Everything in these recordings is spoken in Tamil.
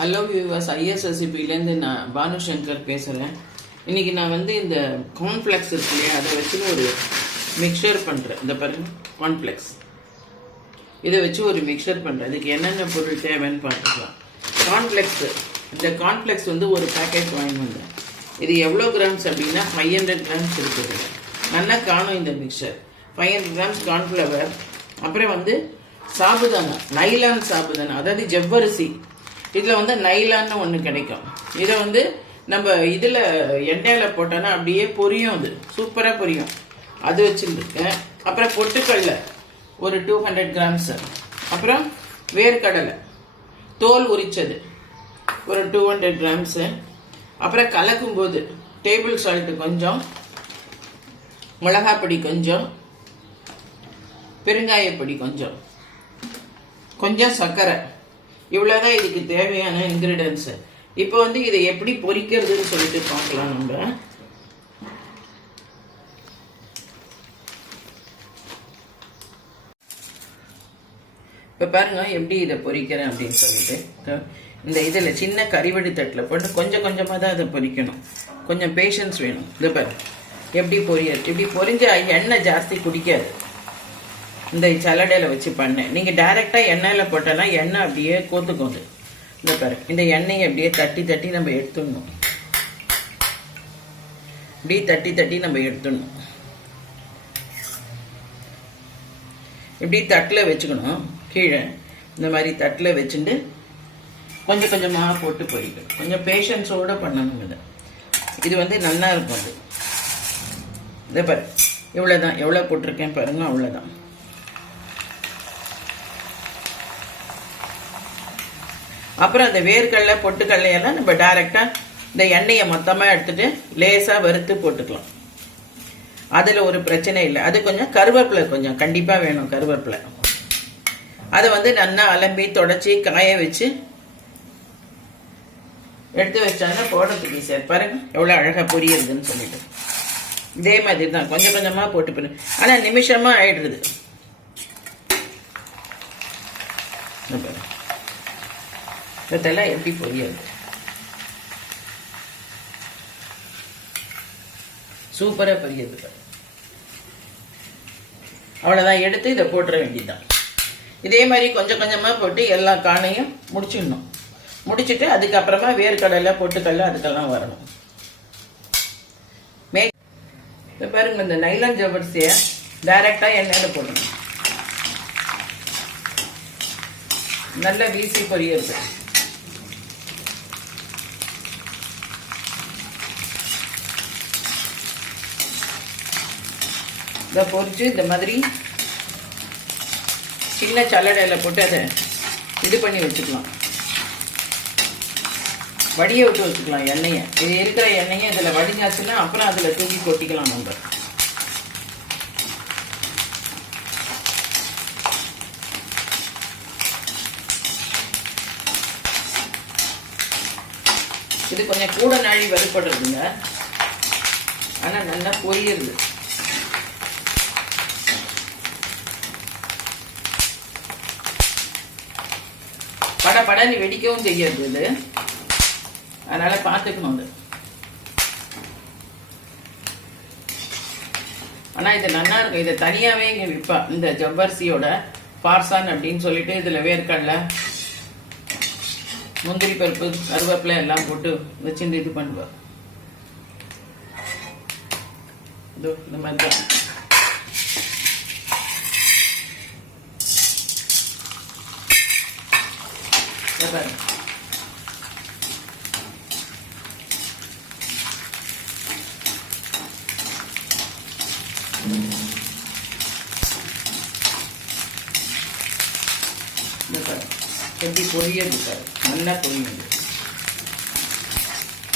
ஹலோ வியூவர்ஸ் ஐஎஸ்எஸ்சிபிலேருந்து நான் பானு சங்கர் பேசுகிறேன் இன்றைக்கி நான் வந்து இந்த கார்ன்ஃப்ளெக்ஸ் இருக்கு இல்லையா அதை வச்சு ஒரு மிக்சர் பண்ணுறேன் இந்த பாருங்க கார்ன்ஃப்ளெக்ஸ் இதை வச்சு ஒரு மிக்சர் பண்ணுறேன் இதுக்கு என்னென்ன பொருள் தேவைன்னு பார்த்துக்கலாம். கார்ன்ஃப்ளெக்ஸ் இந்த கார்ன்ஃப்ளெக்ஸ் வந்து ஒரு பேக்கெட் வாங்கி வந்தேன். இது எவ்வளோ கிராம்ஸ் அப்படின்னா ஃபைவ் ஹண்ட்ரட் கிராம்ஸ் இருக்குது. நல்லா காணும் இந்த mixture five hundred grams cornflour அப்புறம் வந்து சாபுதானா நைலான் சாபுதானா அதாவது ஜவ்வரிசி. இதில் வந்து நைலான்னு ஒன்று கிடைக்கும். இதை வந்து நம்ம இதில் எண்ணெயில் போட்டோன்னா அப்படியே பொரியும் அது. சூப்பராக பொரியும். அது வச்சுருக்கேன் அப்புறம் பொட்டுக்கடலை. ஒரு டூ ஹண்ட்ரட் கிராம்ஸ் அப்புறம் வேர்க்கடலை. தோல் உரித்தது ஒரு டூ ஹண்ட்ரட் கிராம்ஸு அப்புறம் கலக்கும்போது டேபிள் சால்ட்டு கொஞ்சம். மிளகாப்பொடி கொஞ்சம். பெருங்காயப்பொடி கொஞ்சம். கொஞ்சம் சர்க்கரை. இவ்வளோதான் இதுக்கு தேவையான இன்க்ரீடியன்ஸு இப்போ வந்து இதை எப்படி பொரிக்கிறதுன்னு சொல்லிட்டு பார்க்கலாம் நம்ம. இப்போ பாருங்க எப்படி இதை பொரிக்கிறேன் அப்படின்னு சொல்லிட்டு. இந்த இதில் சின்ன கறிவடி தட்டில் போட்டு கொஞ்சம் கொஞ்சமாக தான் அதை பொரிக்கணும் கொஞ்சம் பேஷன்ஸ் வேணும். இது பாரு எப்படி பொரியாது இப்படி பொரிஞ்ச எண்ணெய் ஜாஸ்தி குடிக்காது. இந்த சலடையில் வச்சு பண்ணேன் நீங்கள் டைரெக்டாக எண்ணெயில் போட்டோன்னா எண்ணெய் அப்படியே கோத்துக்கும் இந்த பாரு இந்த எண்ணெயை அப்படியே தட்டி தட்டி நம்ம எடுத்துடணும். இப்படி தட்டி தட்டி நம்ம எடுத்துடணும். இப்படி தட்டில் வச்சுக்கணும். கீழே இந்த மாதிரி தட்டில் வச்சுட்டு கொஞ்சம் கொஞ்சமாக போட்டு பொரிக்கணும் கொஞ்சம் பேஷன்ஸோடு பண்ணணும் இதை. இது வந்து நல்லா இருக்கும் அது. இதை பாரு இவ்வளோதான் எவ்வளோ போட்டிருக்கேன் பாருங்க அவ்வளோதான் அப்புறம் அந்த வேர்க்கடலை பொட்டுக்கடலையெல்லாம் நம்ம டைரெக்டாக இந்த எண்ணெயை மொத்தமாக எடுத்துட்டு லேசாக வறுத்து போட்டுக்கலாம். அதில் ஒரு பிரச்சனை இல்லை. அது கொஞ்சம் கருவேப்பிலை கொஞ்சம். கண்டிப்பாக வேணும் கருவேப்பிலை. அதை வந்து நல்லா அலம்பி தொடச்சி காய வச்சு எடுத்து வச்சாங்கன்னா போடுறதுக்கு சார் பாருங்க எவ்வளோ அழகாக பொரியுதுன்னு சொல்லிட்டு. இதே மாதிரி தான் கொஞ்சம் கொஞ்சமாக போட்டு போயிடும் ஆனால் நிமிஷமாக ஆயிடுறது இந்த பாருங்க. இதெல்லாம் எப்படி பொரியாது சூப்பராக பொரியது அவ்வளோதான் எடுத்து இதை போட்டுற வேண்டியதுதான். இதே மாதிரி கொஞ்சம் கொஞ்சமாக போட்டு எல்லா காணையும் முடிச்சிடணும். முடிச்சுட்டு அதுக்கப்புறமா வேர்க்கடலை பொட்டுக்கடலை அதுக்கெல்லாம் வரணும். மே இப்போ பாருங்க இந்த நைலான் ஜவ்வரிசியை டைரெக்டாக எண்ணெயில் போடணும். நல்லா வீசி பொரியுது இதை பொறிச்சு இந்த மாதிரி சின்ன சல்லடையில் போட்டு அதை இது பண்ணி வச்சுக்கலாம். வடிய விட்டு வச்சுக்கலாம் எண்ணெயை. இது இருக்கிற எண்ணெயை இதில் வடிஞ்சாச்சுன்னா அப்புறம் அதில் தூக்கி கொட்டிக்கலாம் நம்ம. இது கொஞ்சம் கூட நாழி வறுபடுறதுங்க. ஆனால் நல்லா பொரியுது. பட படன்னு வெடிக்கவும் செய்யாது இது. அதனால பார்த்துக்கணும் அது. ஆனால் இது நல்லா இருக்கும். இதை தனியாகவே இங்கே விற்பா இந்த ஜவ்வரிசியோட பார்சான் அப்படின்னு சொல்லிட்டு இதில் வேர்க்கடலை முந்திரி பருப்பு கருவேப்பிலை எல்லாம் போட்டு வச்சுட்டு இது பண்ணுவா. இந்த மாதிரி தான் இதை பாருங்க. இந்த பாரு. எப்படி பொரியுது நல்லா பொரியுது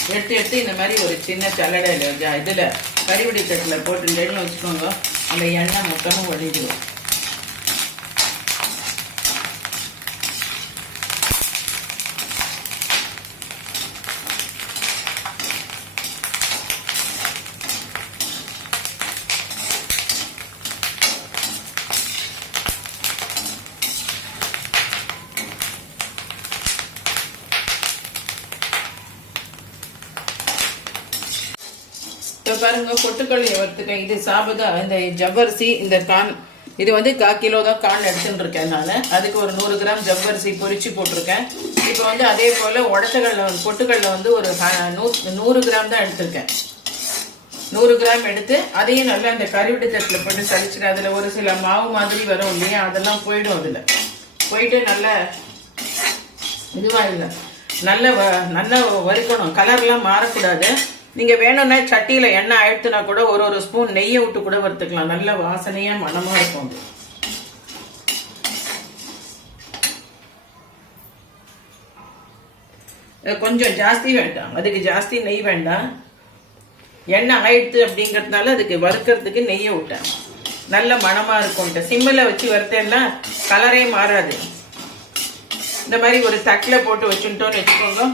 எடுத்து எடுத்து இந்த மாதிரி ஒரு சின்ன சல்லடையில் இதில் கறிவடி தட்டில் போட்டுட்டேன்னு வச்சுக்கோங்க. அந்த எண்ணெய் மொத்தமும் ஒழிஞ்சிடும் பாருங்க பொட்டுக்கடலை வறுத்துட்டேன். இது சாபதா இந்த ஜவ்வரிசி இந்த கான் இது வந்து கா கிலோ தான் கான் எடுத்துட்டு இருக்கேன் நான். அதுக்கு ஒரு நூறு கிராம் ஜவ்வரிசி பொரிச்சு போட்டிருக்கேன். இப்போ வந்து அதே போல் உடச்சக்கடலை பொட்டுக்கடலை வந்து ஒரு ஹ- நூ- நூறு கிராம் தான் எடுத்திருக்கேன். நூறு கிராம் எடுத்து அதையும் நல்லா அந்த கருவிட்டு தட்டில் போட்டு சலிச்சுட்டு அதில் ஒரு சில மாவு மாதிரி வரும் இல்லையா? அதெல்லாம் போயிடும் அதில். போயிட்டு நல்லா இதுவாக இல்லை நல்ல வ- நல்லா வறுக்கணும். கலர்லாம் மாறக்கூடாது. நீங்கள் வேணும்னா சட்டியில் எண்ணெய் ஆயிடுத்துனா கூட ஒரு ஒரு ஸ்பூன் நெய்யை விட்டு கூட வறுத்துக்கலாம். நல்ல வாசனையாக மணமாக இருக்கும் அது. கொஞ்சம் ஜாஸ்தி வேண்டாம். அதுக்கு ஜாஸ்தி நெய் வேண்டாம். எண்ணெய் ஆயிடுத்து அப்படிங்கிறதுனால அதுக்கு வறுக்கிறதுக்கு நெய்யை விட்டேன். நல்ல மணமாக இருக்கும்ட்டு சிம்மில் வச்சு வறுத்தேன்னா கலரே மாறாது. இந்த மாதிரி ஒரு தட்டில் போட்டு வச்சுட்டோன்னு வச்சுக்கோங்க.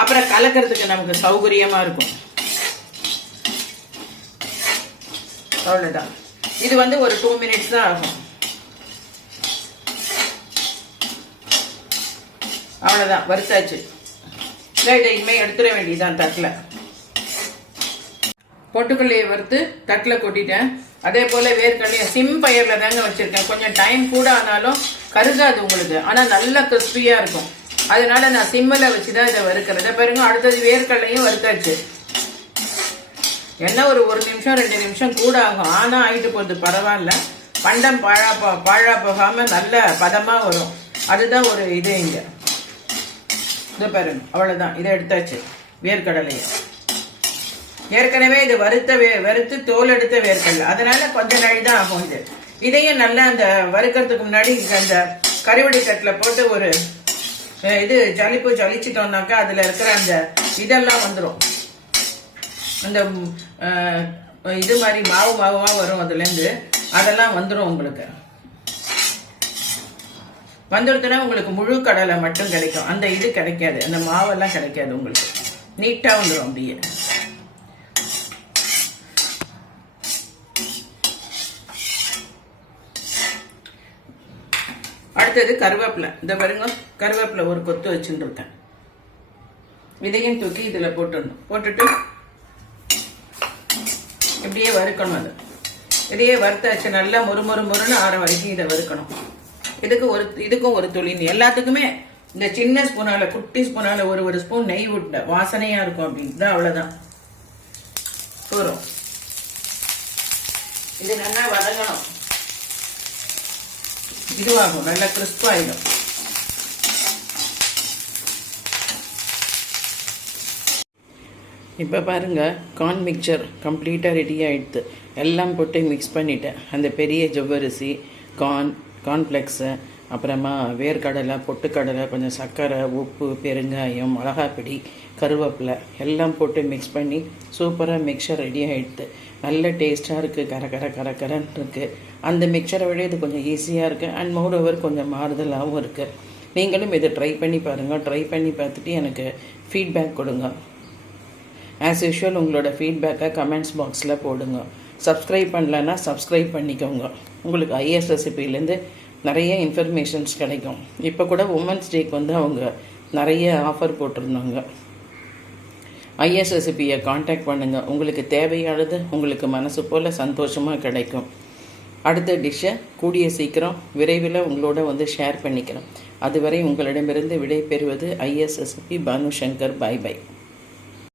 அப்புறம் கலக்கிறதுக்கு நமக்கு சௌகரியமாக இருக்கும். அவ்வளோதான் இது வந்து ஒரு டூ மினிட்ஸ் தான் ஆகும். அவ்வளோதான் வறுத்தாச்சு. இல்லை இதை இனிமேல் எடுத்துட வேண்டியதுதான் தட்டில். பொட்டுக்கல்லையை வறுத்து தட்டில் கொட்டிட்டேன். அதே போல் வேர்க்கடலையை சிம் பயிரில் தாங்க வச்சுருக்கேன். கொஞ்சம் டைம் கூட ஆனாலும் கருகாது உங்களுக்கு. ஆனால் நல்லா கிறிஸ்பியாக இருக்கும். அதனால நான் சிம்மில் வச்சு தான் இதை வறுக்கிறேன் பாருங்க அடுத்தது வேர்க்கடலையும் வறுத்தாச்சு. என்ன ஒரு ஒரு நிமிஷம் ரெண்டு நிமிஷம் கூட ஆகும். ஆனால் ஆகிட்டு போகுது. பரவாயில்ல. பண்டம் பாழா போ பாழா போகாமல் நல்ல பதமாக வரும். அதுதான் ஒரு இது இங்கே. இது பாருங்க. அவ்வளோதான் இதை எடுத்தாச்சு. வேர்க்கடலையை. ஏற்கனவே இது வறுத்த வே வறுத்து தோல் எடுத்த வேர்க்கடலை. அதனால கொஞ்ச நாள் தான் ஆகும் இது. இதையும் நல்லா அந்த வறுக்கிறதுக்கு முன்னாடி அந்த கருவடி தட்டில் போட்டு ஒரு இது ஜலிப்பு ஜலிச்சிட்டோம்னாக்கா அதில் இருக்கிற அந்த இதெல்லாம் வந்துடும் அந்த அஹ், இது மாதிரி மாவு மாவுமா வரும் அதுலேருந்து. அதெல்லாம் வந்துடும் உங்களுக்கு. வந்துடுத்துனா உங்களுக்கு முழு கடலை மட்டும் கிடைக்கும். அந்த இது கிடைக்காது. அந்த மாவெல்லாம் கிடைக்காது உங்களுக்கு. நீட்டாக வந்துடும் அப்படியே. அடுத்தது கருவேப்பிலை. இந்த பாருங்க கருவேப்பிலை ஒரு கொத்து வச்சுட்டு இருக்கேன் இதையும் தூக்கி இதில் போட்டுடணும். போட்டுட்டு இப்படியே வறுக்கணும் அது. இதையே வறுத்தாச்சு நல்லா மொறு மொறு மொறுன்னு ஆற வரைக்கும் இதை வறுக்கணும். இதுக்கு ஒரு இதுக்கும் ஒரு துளி. எல்லாத்துக்குமே இந்த சின்ன ஸ்பூனால குட்டி ஸ்பூனால ஒரு ஒரு ஸ்பூன் நெய் விட்ட வாசனையா இருக்கும் அப்படின்னு அவ்வளோதான் அவ்வளவுதான். போறோம் இது நல்லா வதங்கணும். இதுவாகும் நல்லா கிறிஸ்பாயிடும் இப்போ பாருங்கள் கார்ன் மிக்சர் கம்ப்ளீட்டாக ரெடி ஆகிடுது எல்லாம் போட்டு மிக்ஸ் பண்ணிட்டேன். அந்த பெரிய ஜவ்வரிசி கார்ன் கார்ன்ஃப்ளெக்ஸு அப்புறமா வேர்க்கடலை பொட்டுக்கடலை கொஞ்சம் சர்க்கரை உப்பு பெருங்காயம் மிளகாப்பிடி கருவேப்பிலை எல்லாம் போட்டு மிக்ஸ் பண்ணி சூப்பராக மிக்சர் ரெடி ஆகிடுது நல்ல டேஸ்ட்டாக இருக்குது கர கர கர இருக்குது அந்த மிக்சரை விட இது கொஞ்சம் ஈஸியாக இருக்குது அண்ட் மோர் ஓவர் கொஞ்சம் மாறுதலாகவும் இருக்குது நீங்களும் இதை ட்ரை பண்ணி பாருங்கள் ட்ரை பண்ணி பார்த்துட்டு எனக்கு ஃபீட்பேக் கொடுங்க. ஆஸ் யூஷுவல் உங்களோட ஃபீட்பேக்கை கமெண்ட்ஸ் பாக்ஸில் போடுங்க. சப்ஸ்கிரைப் பண்ணலன்னா சப்ஸ்கிரைப் பண்ணிக்கோங்க. உங்களுக்கு ஐஎஸ் ரெசிபிலேருந்து நிறைய இன்ஃபர்மேஷன்ஸ் கிடைக்கும். இப்போ கூட உமன்ஸ் டேக்கு வந்து அவங்க நிறைய ஆஃபர் போட்டிருந்தாங்க. ஐஎஸ் ரெசிபியை காண்டாக்ட் பண்ணுங்கள் உங்களுக்கு தேவையானது உங்களுக்கு மனசு போல் சந்தோஷமாக கிடைக்கும். அடுத்த டிஷ்ஷை கூடிய சீக்கிரம் விரைவில் உங்களோட வந்து ஷேர் பண்ணிக்கிறோம் அதுவரை உங்களிடமிருந்து விடை பெறுவது IS recipe Banu Shankar bye bye